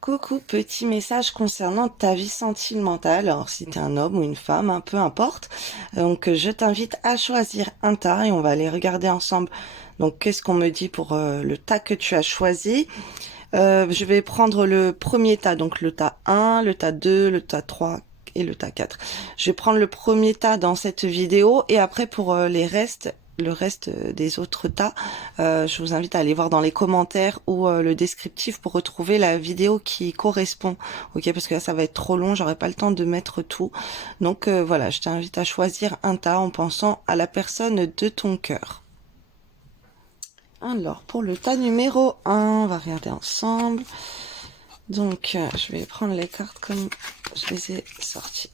Coucou, petit message concernant ta vie sentimentale. Alors, si t'es un homme ou une femme, peu importe. Donc, je t'invite à choisir un tas et on va aller regarder ensemble. Donc, qu'est-ce qu'on me dit pour le tas que tu as choisi? Je vais prendre le premier tas, donc le tas 1, le tas 2, le tas 3 et le tas 4. Je vais prendre le premier tas dans cette vidéo et après pour le reste des autres tas, je vous invite à aller voir dans les commentaires ou le descriptif pour retrouver la vidéo qui correspond. Ok, parce que là ça va être trop long, j'aurai pas le temps de mettre tout. Donc voilà, je t'invite à choisir un tas en pensant à la personne de ton cœur. Alors, pour le tas numéro 1, on va regarder ensemble. Donc, je vais prendre les cartes comme je les ai sorties.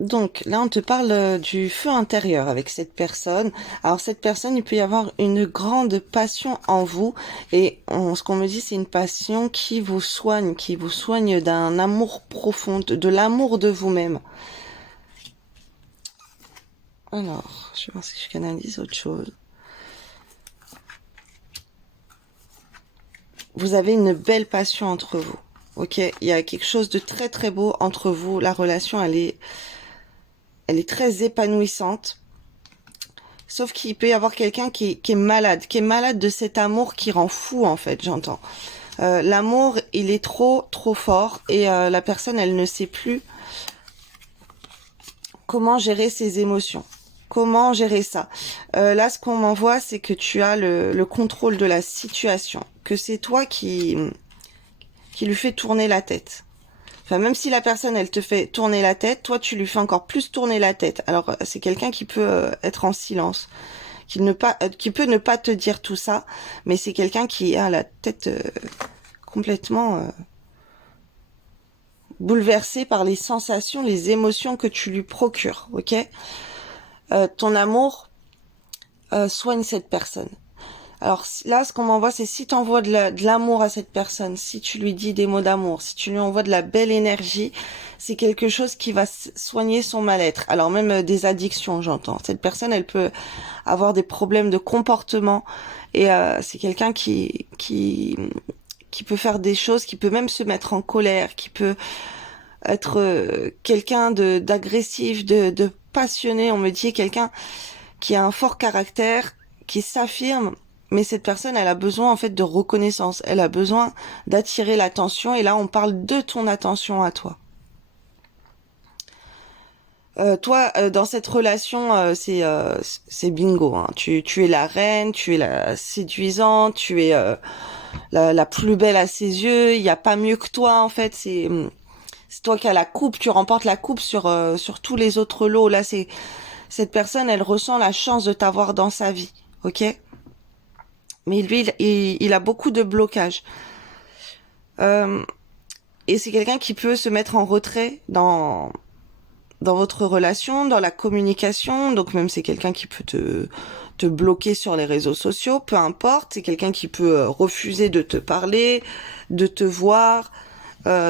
Donc, là, on te parle du feu intérieur avec cette personne. Alors, cette personne, il peut y avoir une grande passion en vous. Et ce qu'on me dit, c'est une passion qui vous soigne d'un amour profond, de l'amour de vous-même. Alors, je vais voir si je canalise autre chose. Vous avez une belle passion entre vous. Ok, il y a quelque chose de très très beau entre vous. La relation, elle est très épanouissante. Sauf qu'il peut y avoir quelqu'un qui est malade de cet amour qui rend fou en fait, j'entends. L'amour, il est trop fort et la personne, elle ne sait plus comment gérer ses émotions. Comment gérer ça? Là, ce qu'on m'envoie, c'est que tu as le contrôle de la situation, que c'est toi qui lui fait tourner la tête. Enfin, même si la personne, elle te fait tourner la tête, toi, tu lui fais encore plus tourner la tête. Alors, c'est quelqu'un qui peut être en silence, qui peut ne pas te dire tout ça, mais c'est quelqu'un qui a la tête complètement bouleversée par les sensations, les émotions que tu lui procures, ok? Ton amour soigne cette personne. Alors là, ce qu'on m'envoie, c'est si tu envoies de l'amour à cette personne, si tu lui dis des mots d'amour, si tu lui envoies de la belle énergie, c'est quelque chose qui va soigner son mal-être. Alors même des addictions, j'entends. Cette personne, elle peut avoir des problèmes de comportement et c'est quelqu'un qui peut faire des choses, qui peut même se mettre en colère, qui peut être quelqu'un d'agressif, de passionné. On me dit quelqu'un qui a un fort caractère, qui s'affirme. Mais cette personne, elle a besoin en fait de reconnaissance. Elle a besoin d'attirer l'attention. Et là, on parle de ton attention à toi. Toi, dans cette relation, c'est bingo. Hein. Tu es la reine, tu es la séduisante, tu es la plus belle à ses yeux. Il n'y a pas mieux que toi en fait. C'est toi qui as la coupe. Tu remportes la coupe sur tous les autres lots. Là, c'est cette personne, elle ressent la chance de t'avoir dans sa vie. Ok? Mais lui, il a beaucoup de blocages. Et c'est quelqu'un qui peut se mettre en retrait dans votre relation, dans la communication. Donc même c'est quelqu'un qui peut te bloquer sur les réseaux sociaux, peu importe. C'est quelqu'un qui peut refuser de te parler, de te voir,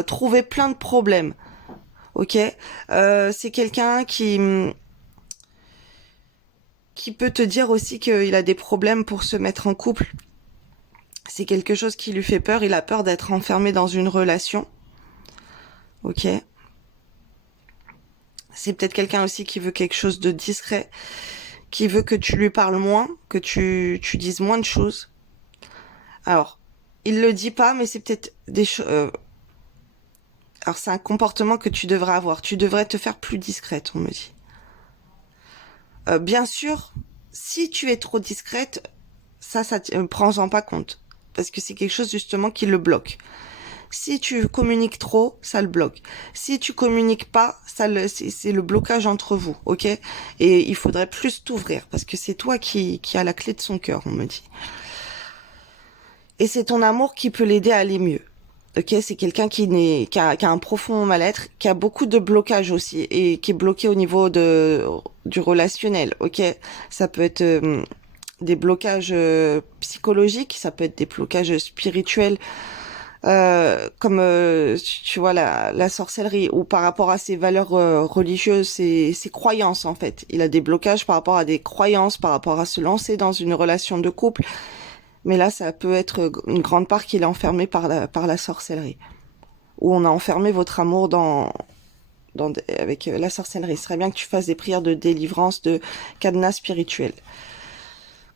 trouver plein de problèmes. Ok, c'est quelqu'un qui peut te dire aussi qu'il a des problèmes pour se mettre en couple. C'est quelque chose qui lui fait peur. Il a peur d'être enfermé dans une relation. Ok. C'est peut-être quelqu'un aussi qui veut quelque chose de discret, qui veut que tu lui parles moins, que tu dises moins de choses. Alors, il le dit pas, mais c'est peut-être des choses. Alors, c'est un comportement que tu devrais avoir. Tu devrais te faire plus discrète, on me dit. Bien sûr, si tu es trop discrète, ça prends-en pas compte. Parce que c'est quelque chose justement qui le bloque. Si tu communiques trop, ça le bloque. Si tu communiques pas, c'est le blocage entre vous, ok? Et il faudrait plus t'ouvrir parce que c'est toi qui a la clé de son cœur, on me dit. Et c'est ton amour qui peut l'aider à aller mieux. Ok, c'est quelqu'un qui a un profond mal-être, qui a beaucoup de blocages aussi et qui est bloqué au niveau du relationnel. Ok, ça peut être des blocages psychologiques, ça peut être des blocages spirituels, comme tu vois la sorcellerie ou par rapport à ses valeurs religieuses, ses croyances en fait. Il a des blocages par rapport à des croyances, par rapport à se lancer dans une relation de couple. Mais là, ça peut être une grande part qu'il est enfermé par la sorcellerie. Ou on a enfermé votre amour avec la sorcellerie. Ce serait bien que tu fasses des prières de délivrance, de cadenas spirituel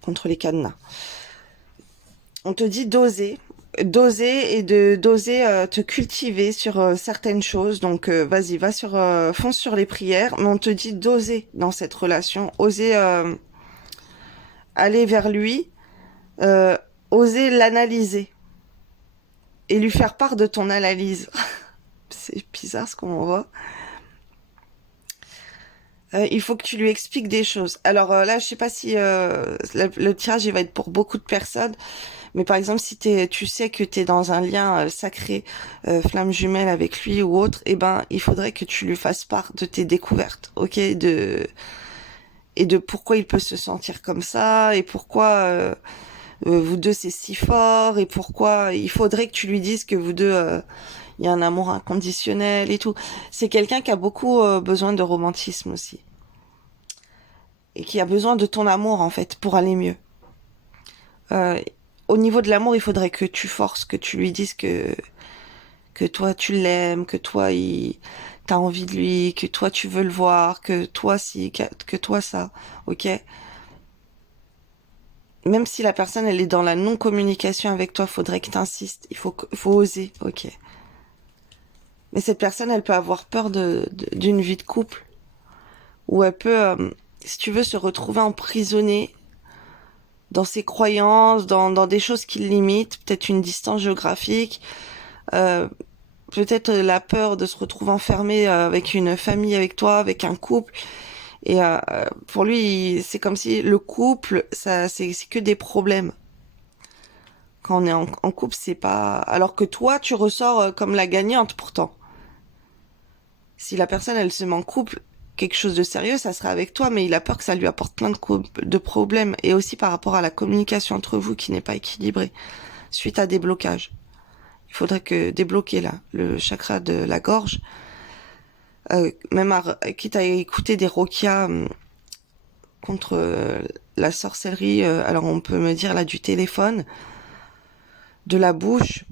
contre les cadenas. On te dit d'oser et d'oser te cultiver sur certaines choses. Donc vas-y, fonce sur les prières, mais on te dit d'oser dans cette relation, oser aller vers lui, euh, oser l'analyser et lui faire part de ton analyse. C'est bizarre ce qu'on voit. Il faut que tu lui expliques des choses. Alors là, je sais pas si le tirage il va être pour beaucoup de personnes, mais par exemple si tu sais que t'es dans un lien sacré, flamme jumelle avec lui ou autre, eh ben il faudrait que tu lui fasses part de tes découvertes, ok, et de pourquoi il peut se sentir comme ça et pourquoi vous deux c'est si fort et pourquoi il faudrait que tu lui dises que vous deux il y a un amour inconditionnel et tout. C'est quelqu'un qui a beaucoup besoin de romantisme aussi. Et qui a besoin de ton amour, en fait, pour aller mieux. Euh, Au niveau de l'amour, il faudrait que tu forces, que tu lui dises que toi, tu l'aimes, que toi, t'as envie de lui, que toi, tu veux le voir, que toi, que toi, ça. Ok? Même si la personne, elle est dans la non-communication avec toi, faudrait que t'insistes. Faut oser. Ok? Mais cette personne, elle peut avoir peur d'une vie de couple où elle peut, si tu veux, se retrouver emprisonnée dans ses croyances, dans des choses qui le limitent, peut-être une distance géographique, euh, peut-être la peur de se retrouver enfermé avec une famille avec toi, avec un couple. Et pour lui, c'est comme si le couple, ça, c'est que des problèmes. Quand on est en couple, c'est pas. Alors que toi, tu ressors comme la gagnante pourtant. Si la personne, elle se met en couple, quelque chose de sérieux, ça sera avec toi, mais il a peur que ça lui apporte plein de problèmes. Et aussi par rapport à la communication entre vous qui n'est pas équilibrée, suite à des blocages. Il faudrait que débloquer là, le chakra de la gorge, quitte à écouter des rokias contre la sorcellerie, alors on peut me dire là du téléphone, de la bouche,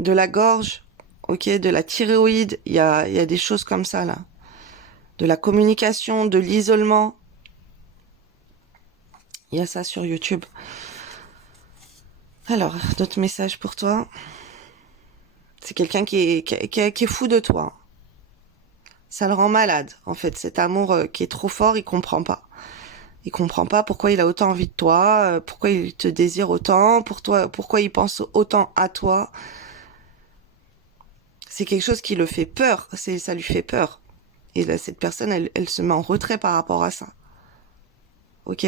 de la gorge, ok, de la thyroïde, il y a des choses comme ça là. De la communication, de l'isolement. Il y a ça sur YouTube. Alors, d'autres messages pour toi. C'est quelqu'un qui est fou de toi. Ça le rend malade, en fait. Cet amour qui est trop fort, il comprend pas. Il comprend pas pourquoi il a autant envie de toi, pourquoi il te désire autant, pourquoi il pense autant à toi. C'est quelque chose qui le fait peur. Ça lui fait peur. Et là, cette personne, elle se met en retrait par rapport à ça. Ok,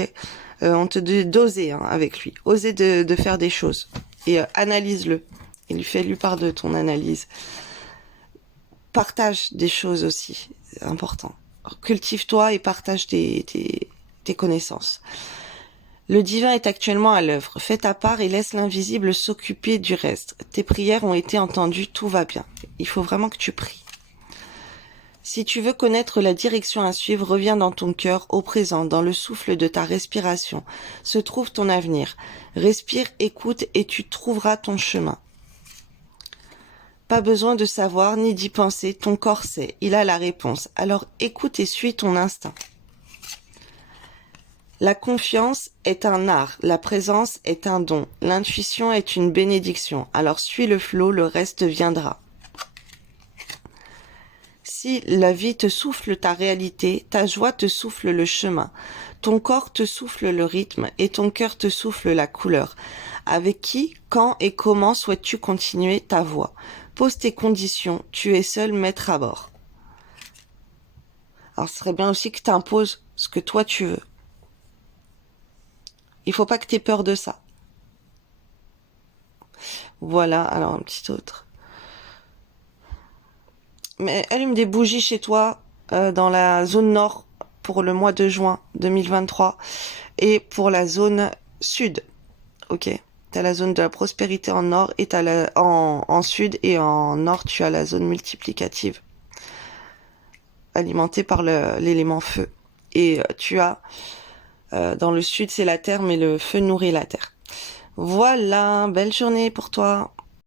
on te dit d'oser avec lui, oser de faire des choses et analyse-le et lui part de ton analyse. Partage des choses aussi, c'est important. Cultive-toi et partage tes connaissances. Le divin est actuellement à l'œuvre. Fais ta part et laisse l'invisible s'occuper du reste. Tes prières ont été entendues, tout va bien. Il faut vraiment que tu pries. Si tu veux connaître la direction à suivre, reviens dans ton cœur, au présent, dans le souffle de ta respiration. Se trouve ton avenir. Respire, écoute et tu trouveras ton chemin. Pas besoin de savoir ni d'y penser, ton corps sait, il a la réponse. Alors écoute et suis ton instinct. La confiance est un art, la présence est un don, l'intuition est une bénédiction. Alors suis le flot, le reste viendra. Si la vie te souffle ta réalité, ta joie te souffle le chemin, ton corps te souffle le rythme et ton cœur te souffle la couleur. Avec qui, quand et comment souhaites-tu continuer ta voie? Pose tes conditions, tu es seul maître à bord. Alors ce serait bien aussi que tu imposes ce que toi tu veux. Il faut pas que tu aies peur de ça. Voilà, alors un petit autre. Mais allume des bougies chez toi dans la zone nord pour le mois de juin 2023 et pour la zone sud. Ok, t'as la zone de la prospérité en nord et en sud et en nord tu as la zone multiplicative alimentée par l'élément feu. Et tu as dans le sud c'est la terre mais le feu nourrit la terre. Voilà, belle journée pour toi.